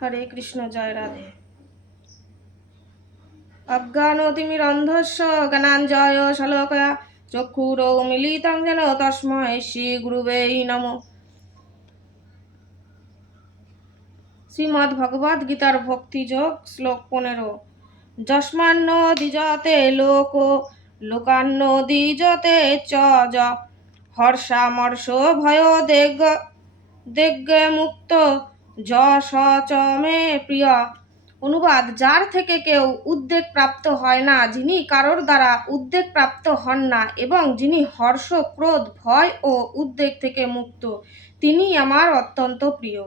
হরে কৃষ্ণ। জয় রাধে। অজ্ঞানতিমিরন্ধস্য জ্ঞানাঞ্জয় শলাকয়া চক্ষুরৌমিলিतं যেন তস্मै শ্রী গুরুবে নমঃ। শ্রীমদ্ ভগবদ গীতার ভক্তিযোগ শ্লোক 15। যস্মান্ন দ্বিজতে লোকো লোকান্ন দ্বিজতে চ হর্ষামর্ষ ভয় দেগ্গে মুক্ত যশ চ মে প্রিয়। অনুবাদ: যার থেকে কেউ উদ্বেগ প্রাপ্ত হয় না, যিনি কারোর দ্বারা উদ্বেগ প্রাপ্ত হন না এবং যিনি হর্ষ, ক্রোধ, ভয় ও উদ্বেগ থেকে মুক্ত, তিনি আমার অত্যন্ত প্রিয়।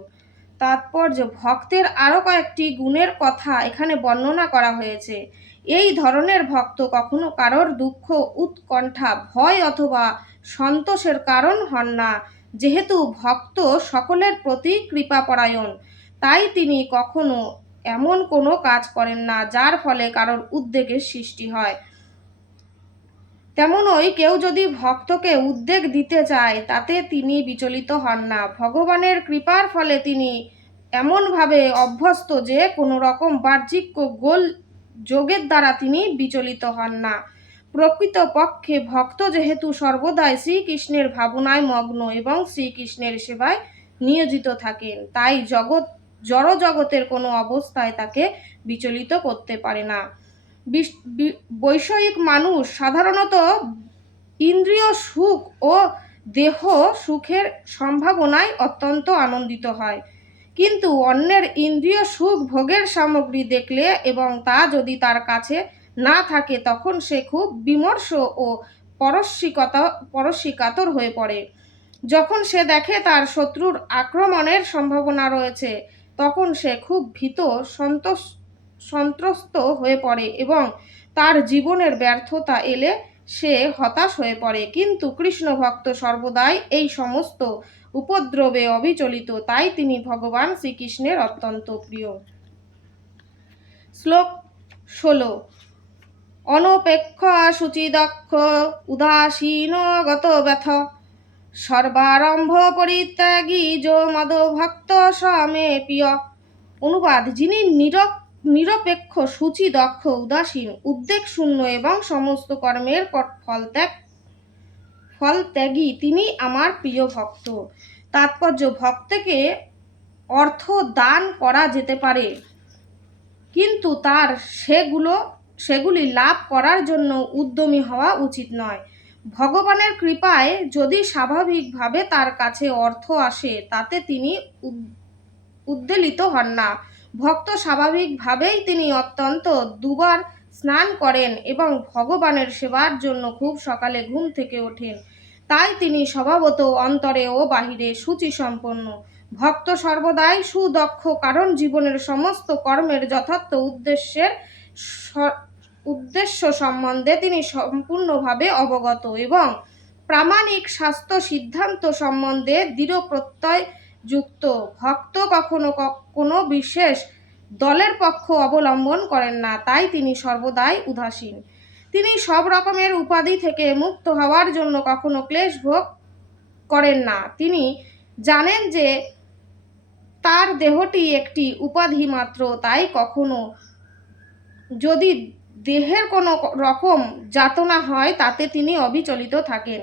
তাৎপর্য: ভক্তের আরও কয়েকটি গুণের কথা এখানে বর্ণনা করা হয়েছে। এই ধরনের ভক্ত কখনো কারোর দুঃখ, উৎকণ্ঠা, ভয় অথবা সন্তোষের কারণ হন না। যেহেতু ভক্ত সকলের প্রতি কৃপাপরায়ণ, তাই তিনি কখনো এমন কোনো কাজ করেন না যার ফলে কারোর উদ্বেগের সৃষ্টি হয়। তেমনই কেউ যদি ভক্তকে উদ্বেগ দিতে চায়, তাতে তিনি বিচলিত হন না। ভগবানের কৃপার ফলে তিনি এমনভাবে অভ্যস্ত যে কোনো রকম বাহ্যিক গোল যোগের দ্বারা তিনি বিচলিত হন না। প্রকৃতপক্ষে ভক্ত যেহেতু সর্বদাই শ্রীকৃষ্ণের ভাবনায় মগ্ন এবং শ্রীকৃষ্ণের সেবায় নিয়োজিত থাকেন, তাই জড় জগতের কোনো অবস্থায় তাকে বিচলিত করতে পারে না। বৈষয়িক মানুষ সাধারণত ইন্দ্রিয় সুখ ও দেহ সুখের সম্ভাবনায় অত্যন্ত আনন্দিত হয়, কিন্তু অন্যের ইন্দ্রিয় সুখ ভোগের সামগ্রী দেখলে এবং তা যদি তার কাছে না থাকে, তখন সে খুব বিমর্ষ ও পরশ্রীকাতর হয়ে পড়ে। যখন সে দেখে তার শত্রুর আক্রমণের সম্ভাবনা রয়েছে, তখন সে খুব ভীত, সন্ত্রস্ত হয়ে পড়ে এবং তার জীবনের ব্যর্থতা এলে সে হতাশ হয়ে পড়ে। কিন্তু কৃষ্ণ ভক্ত সর্বদাই এই সমস্ত উপদ্রবে অবিচলিত, তাই তিনি ভগবান শ্রীকৃষ্ণের অত্যন্ত প্রিয়। শ্লোক 16। অনপেক্ষ শুচিদক্ষ উদাসীন গত ব্যথ সর্বারম্ভ পরিত্যাগী যো মদভক্ত স মে প্রিয়। অনুবাদ: যিনি নিরপেক্ষ, শুচি, দক্ষ, উদাসীন, উদ্বেগ শূন্য এবং সমস্ত কর্মের ফলত্যাগী, তিনি আমার প্রিয় ভক্ত। তাৎপর্য: ভক্তকে অর্থ দান করা যেতে পারে, কিন্তু তার সেগুলি লাভ করার জন্য উদ্যমী হওয়া উচিত নয়। ভগবানের কৃপায় যদি স্বাভাবিকভাবে তার কাছে অর্থ আসে, তাতে তিনি উদ্বেলিত হন না। ভক্ত স্বাভাবিকভাবেই তিনি অত্যন্ত দুবার স্নান করেন এবং ভগবানের সেবার জন্য খুব সকালে ঘুম থেকে ওঠেন, তাই তিনি স্বভাবত অন্তরে ও বাহিরে শুচিসম্পন্ন। ভক্ত সর্বদাই সুদক্ষ, কারণ জীবনের সমস্ত কর্মের যথার্থ উদ্দেশ্য সম্বন্ধে তিনি সম্পূর্ণভাবে অবগত এবং প্রামাণিক শাস্ত্র সিদ্ধান্ত সম্বন্ধে দৃঢ় প্রত্যয় যুক্ত। ভক্ত কখনো কোনো বিশেষ দলের পক্ষ অবলম্বন করেন না, তাই তিনি সর্বদাই উদাসীন। তিনি সব রকমের উপাধি থেকে মুক্ত হওয়ার জন্য কখনো ক্লেশ ভোগ করেন না। তিনি জানেন যে তার দেহটি একটি উপাধি মাত্র, তাই কখনো যদি দেহের কোনো রকম যাতনা হয়, তাতে তিনি অবিচলিত থাকেন।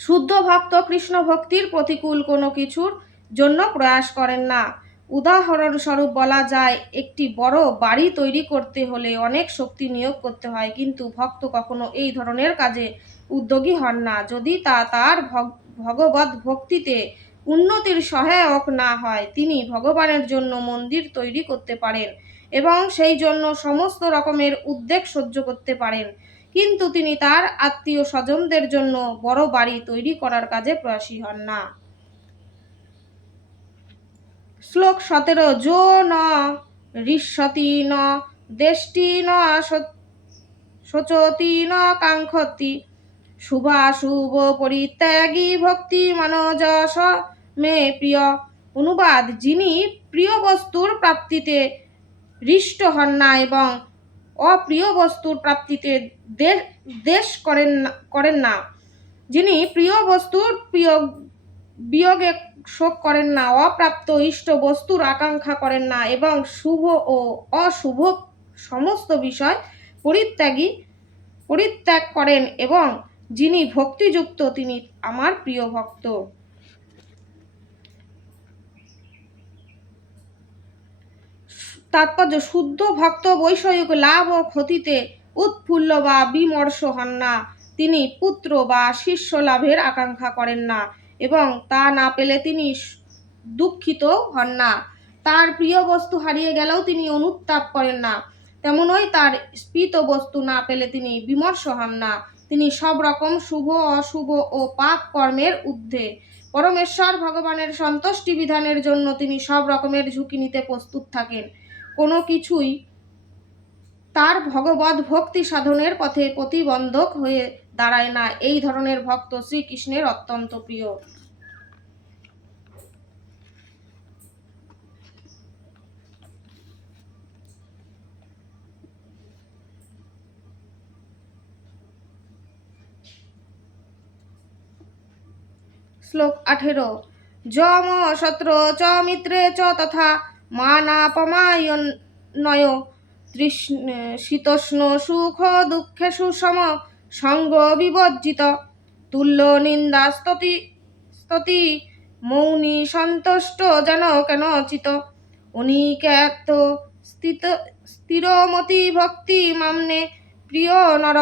শুদ্ধ ভক্ত কৃষ্ণ ভক্তির প্রতিকূল কোনো কিছুর জন্য প্রয়াস করেন না। উদাহরণস্বরূপ বলা যায়, একটি বড় বাড়ি তৈরি করতে হলে অনেক শক্তি নিয়োগ করতে হয়, কিন্তু ভক্ত কখনো এই ধরনের কাজে উদ্যোগী হন না যদি তা তার ভগবৎ ভক্তিতে উন্নতির সহায়ক না হয়। তিনি ভগবানের জন্য মন্দির তৈরি করতে পারেন এবং সেই জন্য সমস্ত রকমের উদ্বেগ সহ্য করতে পারেন, কিন্তু তিনি তার আত্মীয় স্বজনদের জন্য বড় বাড়ি তৈরি করার কাজে প্রয়াসী হন না। শ্লোক 17। যো ন ঋষ্যতি ন দেষ্টি ন শোচতি ন কাঙ্ক্ষতি শুভাশুভ পরিত্যাগী ভক্তি মানযশ মে প্রিয়। অনুবাদ: যিনি প্রিয় বস্তুর প্রাপ্তিতে হৃষ্ট হন না এবং অপ্রিয় বস্তুর প্রাপ্তিতে দ্বেষ করেন না, যিনি প্রিয় বস্তুর বিয়োগে শোক করেন না, অপ্রাপ্ত ইষ্ট বস্তুর আকাঙ্ক্ষা করেন না এবং শুভ ও অশুভ সমস্ত বিষয় পরিত্যাগ করেন এবং যিনি ভক্তিযুক্ত তিনি আমার প্রিয় ভক্ত। তাৎপর্য: শুদ্ধ ভক্ত বৈষয়িক লাভ ও ক্ষতিতে উৎফুল্ল বা বিমর্ষ হন না। তিনি পুত্র বা শিষ্য লাভের আকাঙ্ক্ষা করেন না এবং তা না পেলে তিনি দুঃখিত হন না। তার প্রিয় বস্তু হারিয়ে গেলেও তিনি অনুতাপ করেন না। তেমনই তার স্পৃত বস্তু না পেলে তিনি বিমর্ষ হন না। তিনি সব রকম শুভ অশুভ ও পাপ কর্মের ঊর্ধ্বে। পরমেশ্বর ভগবানের সন্তুষ্টি বিধানের জন্য তিনি সব রকমের ঝুঁকি নিতে প্রস্তুত থাকেন। কোনো কিছুই তার ভগবৎ ভক্তি সাধনের পথে প্রতিবন্ধক হয়ে দাঁড়ায় না। এই ধরনের ভক্ত শ্রীকৃষ্ণের অত্যন্ত প্রিয়। শ্লোক 18। যম শত্র চ মিত্রে চ তথা মানাপমানয় শীতোষ্ণ সুখ দুঃখেষু সম সঙ্গ বিবর্জিত তুল্য নিন্দা স্তুতি মৌনী সন্তুষ্ট যেন কেনচিত অনিকেত স্থিরমতি ভক্তি মামনে প্রিয় নর।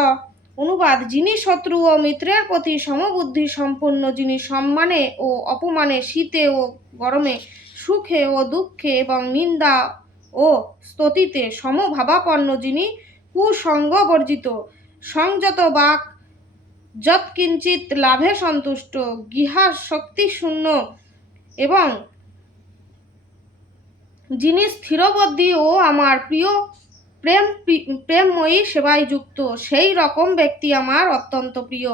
অনুবাদ: যিনি শত্রু ও মিত্রের প্রতি সমবুদ্ধি সম্পন্ন, যিনি সম্মানে ও অপমানে, শীতে ও গরমে, সুখে ও দুঃখে এবং নিন্দা ও স্তুতিতে সমভাবাপন্ন, যিনি কুসঙ্গ বর্জিত, সংযত বাক, যৎকিঞ্চিৎ লাভে সন্তুষ্ট, গৃহাসক্তি শূন্য এবং যিনি স্থিরবুদ্ধি ও আমার প্রেমময়ী সেবায় যুক্ত, সেই রকম ব্যক্তি আমার অত্যন্ত প্রিয়।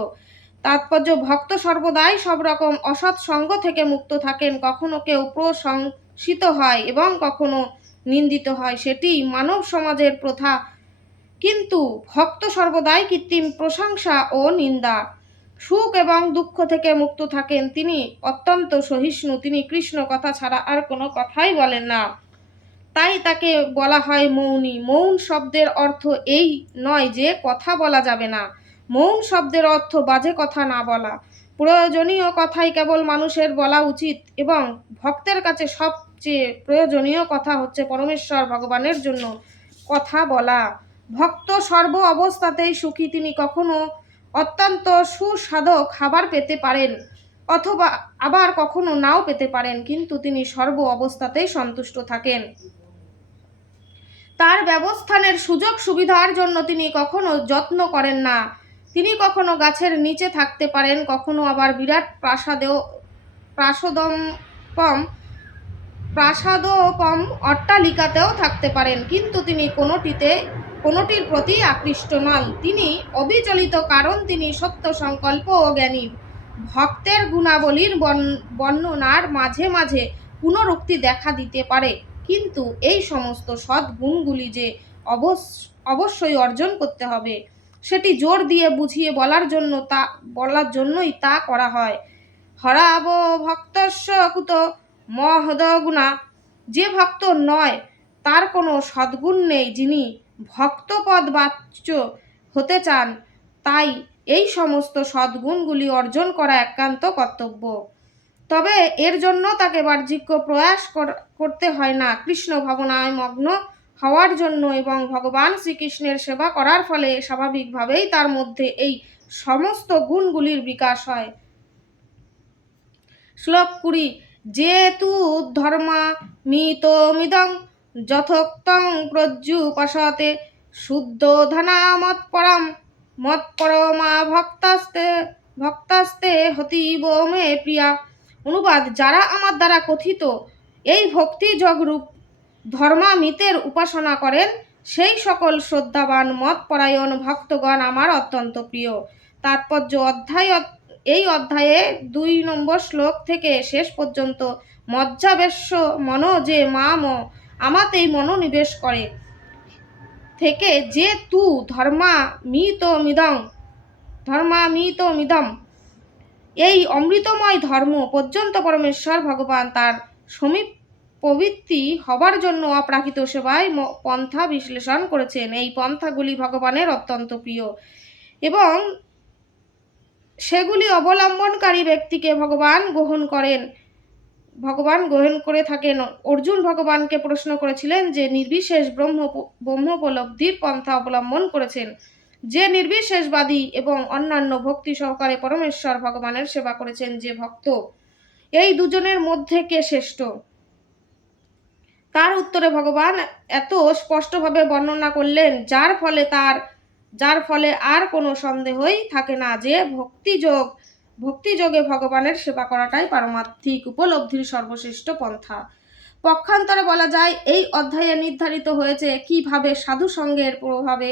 তাৎপর্য: ভক্ত সর্বদাই সব রকম অসৎ সঙ্গ থেকে মুক্ত থাকেন। কখনো কেউ প্রশংসিত হয় এবং কখনো নিন্দিত হয়, সেটি মানব সমাজের প্রথা। কিন্তু ভক্ত সর্বদাই কৃত্রিম প্রশংসা ও নিন্দা, সুখ এবং দুঃখ থেকে মুক্ত থাকেন। তিনি অত্যন্ত সহিষ্ণু। তিনি কৃষ্ণ কথা ছাড়া আর কোনো কথাই বলেন না, তাই তাকে বলা হয় মৌনী। মৌন শব্দের অর্থ এই নয় যে কথা বলা যাবে না। মৌন শব্দের অর্থ বাজে কথা না বলা। প্রয়োজনীয় কথাই কেবল মানুষের বলা উচিত এবং ভক্তের কাছে সবচেয়ে প্রয়োজনীয় কথা হচ্ছে পরমেশ্বর ভগবানের জন্য কথা বলা। ভক্ত সর্ব অবস্থাতেই সুখী। তিনি কখনো অত্যন্ত সুস্বাদু খাবার পেতে পারেন অথবা আবার কখনো নাও পেতে পারেন, কিন্তু তিনি সর্ব অবস্থাতেই সন্তুষ্ট থাকেন। তার ব্যবস্থানের সুযোগ সুবিধার জন্য তিনি কখনো যত্ন করেন না। তিনি কখনো গাছের নিচে থাকতে পারেন, কখনো আবার বিরাট প্রাসাদোপম অট্টালিকাতেও থাকতে পারেন, কিন্তু তিনি কোনোটির প্রতি আকৃষ্ট নন। তিনি অবিচলিত, কারণ তিনি সত্য সংকল্প ও জ্ঞানী। ভক্তের গুণাবলীর বর্ণনার মাঝে মাঝে পুনরুক্তি দেখা দিতে পারে, কিন্তু এই সমস্ত সদ্গুণগুলি যে অবশ্যই অর্জন করতে হবে, সেটি জোর দিয়ে বুঝিয়ে বলার জন্যই তা করা হয়। হরাব ভক্তস্য কুত মহদগুণা। যে ভক্ত নয়, তার কোনো সদ্গুণ নেই। যিনি ভক্তপদ বাচ্য হতে চান, তাই এই সমস্ত সদ্গুণগুলি অর্জন করা একান্ত কর্তব্য। তবে এর জন্য তাকে বাহ্যিক প্রয়াস করতে হয় না। কৃষ্ণ ভাবনায় মগ্ন হওয়ার জন্য এবং ভগবান শ্রীকৃষ্ণের সেবা করার ফলে স্বাভাবিকভাবেই তার মধ্যে এই সমস্ত গুণগুলির বিকাশ হয়। শ্লোক 20। যে তু ধর্মামিতমিদং যথোক্তং প্রজ্জুপাসতে শুদ্ধোধনা মৎপরমা ভক্তাস্তে হতিব মে প্রিয়া। অনুবাদ: যারা আমার দ্বারা কথিত এই ভক্তি যোগরূপ ধর্মামিতের উপাসনা করেন, সেই সকল শ্রদ্ধাবান মতপরায়ণ ভক্তগণ আমার অত্যন্ত প্রিয়। তাৎপর্য: এই অধ্যায়ে 2 নম্বর শ্লোক থেকে শেষ পর্যন্ত মজ্জাবেশ্য মন যে মাম আমাতেই মনোনিবেশ করে থেকে যে তু ধর্মামিতমিদং এই অমৃতময় ধর্ম পর্যন্ত পরমেশ্বর ভগবান তার সমীপ প্রবৃত্তি হবার জন্য অপ্রাকৃত সেবায় পন্থা বিশ্লেষণ করেছেন। এই পন্থাগুলি ভগবানের অত্যন্ত প্রিয় এবং সেগুলি অবলম্বনকারী ব্যক্তিকে ভগবান গ্রহণ করে থাকেন। অর্জুন ভগবানকে প্রশ্ন করেছিলেন যে নির্বিশেষ ব্রহ্মোপলব্ধির পন্থা অবলম্বন করেছেন, যে নির্বিশেষবাদী এবং অন্যান্য ভক্তি সহকারে পরমেশ্বর ভগবানের সেবা করেছেন, যে ভক্ত, এই দুজনের মধ্যে কে শ্রেষ্ঠ? তার উত্তরে ভগবান এত স্পষ্টভাবে বর্ণনা করলেন যার ফলে আর কোনো সন্দেহই থাকে না যে ভক্তিযোগে ভগবানের সেবা করাটাই পারমার্থিক উপলব্ধির সর্বশ্রেষ্ঠ পন্থা। পক্ষান্তরে বলা যায়, এই অধ্যায়ে নির্ধারিত হয়েছে কিভাবে সাধু সঙ্গের প্রভাবে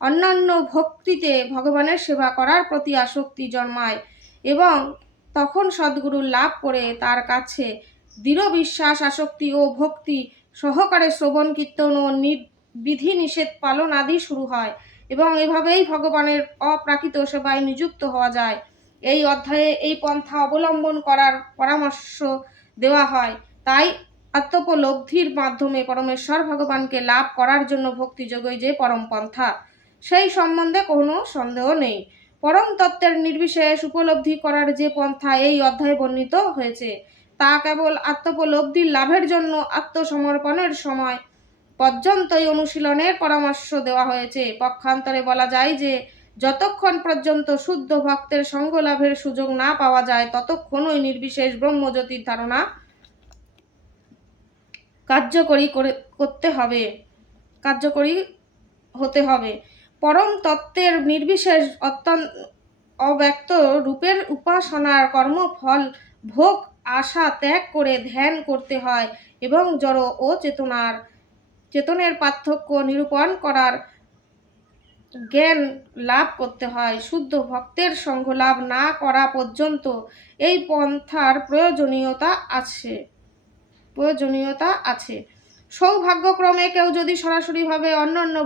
অন্যান্য ভক্তিতে ভগবানের সেবা করার প্রতি আসক্তি জন্মায় এবং তখন সদ্গুরু লাভ করে তার কাছে দৃঢ় বিশ্বাস, আসক্তি ও ভক্তি সহকারে শ্রবণ কীর্তন ও বিধিনিষেধ পালন আদি শুরু হয় এবং এভাবেই ভগবানের অপ্রাকৃত সেবায় নিযুক্ত হওয়া যায়। এই অধ্যায়ে এই পন্থা অবলম্বন করার পরামর্শ দেওয়া হয়। তাই আত্মোপলব্ধির মাধ্যমে পরমেশ্বর ভগবানকে লাভ করার জন্য ভক্তিযোগই যে পরম পন্থা, সেই সম্বন্ধে কোনো সন্দেহ নেই। পরম তত্ত্বের নির্বিশেষ উপলব্ধি করার যে পন্থা এই অধ্যায়ে বর্ণিত হয়েছে, তা কেবল আত্মোপলব্ধি লাভের জন্য আত্মসমর্পণের সময় পর্যন্তই অনুশীলনের পরামর্শ দেওয়া হয়েছে। পক্ষান্তরে বলা যায় যে যতক্ষণ পর্যন্ত শুদ্ধ ভক্তের সঙ্গ লাভের সুযোগ না পাওয়া যায়, ততক্ষণই নির্বিশেষ ব্রহ্মজ্যোতির ধারণা কার্যকরী হতে হবে। পরম তত্ত্বের নির্বিশেষ অব্যক্ত রূপের উপাসনার কর্মফল ভোগ আশা ত্যাগ করে ধ্যান করতে হয় এবং জড় ও চেতনের পার্থক্য নিরূপণ করার জ্ঞান লাভ করতে হয়। শুদ্ধ ভক্তের সঙ্গ লাভ না করা পর্যন্ত এই পন্থার প্রয়োজনীয়তা আছে। সৌভাগ্যক্রমে কেউ যদি সরাসরিভাবে অন্যান্য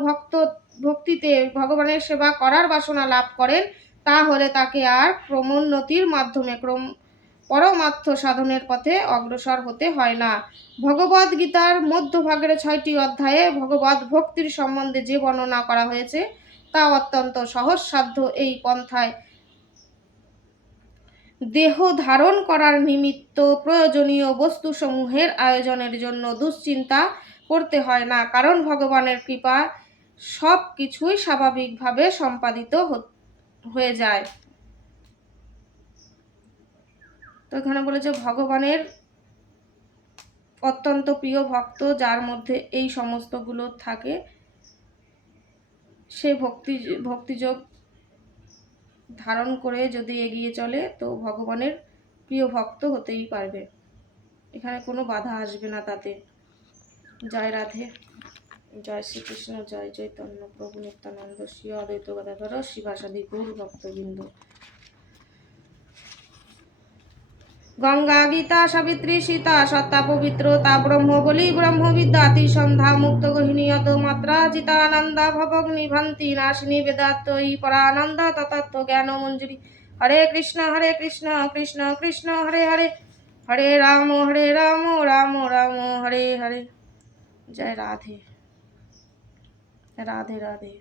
ভক্তিতে ভগবানের সেবা করার বাসনা লাভ করেন, তাহলে তাকে আর ক্রমোন্নতির মাধ্যমে পরমার্থ সাধনের পথে অগ্রসর হতে হয় না। ভগবদ গীতার মধ্যভাগের 6টি অধ্যায়ে ভগবদ ভক্তির সম্বন্ধে যে বর্ণনা করা হয়েছে তা অত্যন্ত সহজসাধ্য। এই পন্থায় দেহ ধারণ করার নিমিত্ত প্রয়োজনীয় বস্তুসমূহের আয়োজনের জন্য দুশ্চিন্তা করতে হয় না, কারণ ভগবানের কৃপায় সব কিছুই স্বাভাবিকভাবে সম্পাদিত হয়ে যায়। তো এখানে বলেছে ভগবানের অত্যন্ত প্রিয় ভক্ত, যার মধ্যে এই সমস্তগুলো থাকে, সে ভক্তিযোগ ধারণ করে যদি এগিয়ে চলে তো ভগবানের প্রিয় ভক্ত হতেই পারবে, এখানে কোনো বাধা আসবে না তাতে। জয় রাধে, জয় শ্রীকৃষ্ণ, জয় চৈতন্য প্রভু নিত্যানন্দ, শ্রী অদ্বৈত গদাধর শিবাসাদি গৌর ভক্তবৃন্দ। গঙ্গা, গীতা, সাবিত্রী, সীতা, সত্তা, পবিত্রতা, ব্রহ্ম বলি, ব্রহ্মবিদ্যা, সন্ধ্যা, মুক্ত গহিনী, অত মাত্রা, চিতানন্দা, ভবগ্নি ভান্তি নাশিনী, বেদাত্তয়ী পরানন্দা, ততত্ত্ব জ্ঞান মঞ্জুরি। হরে কৃষ্ণ কৃষ্ণ কৃষ্ণ হরে হরে, হরে রাম রাম রাম হরে হরে। জয় রাধে, রাধে রাধে।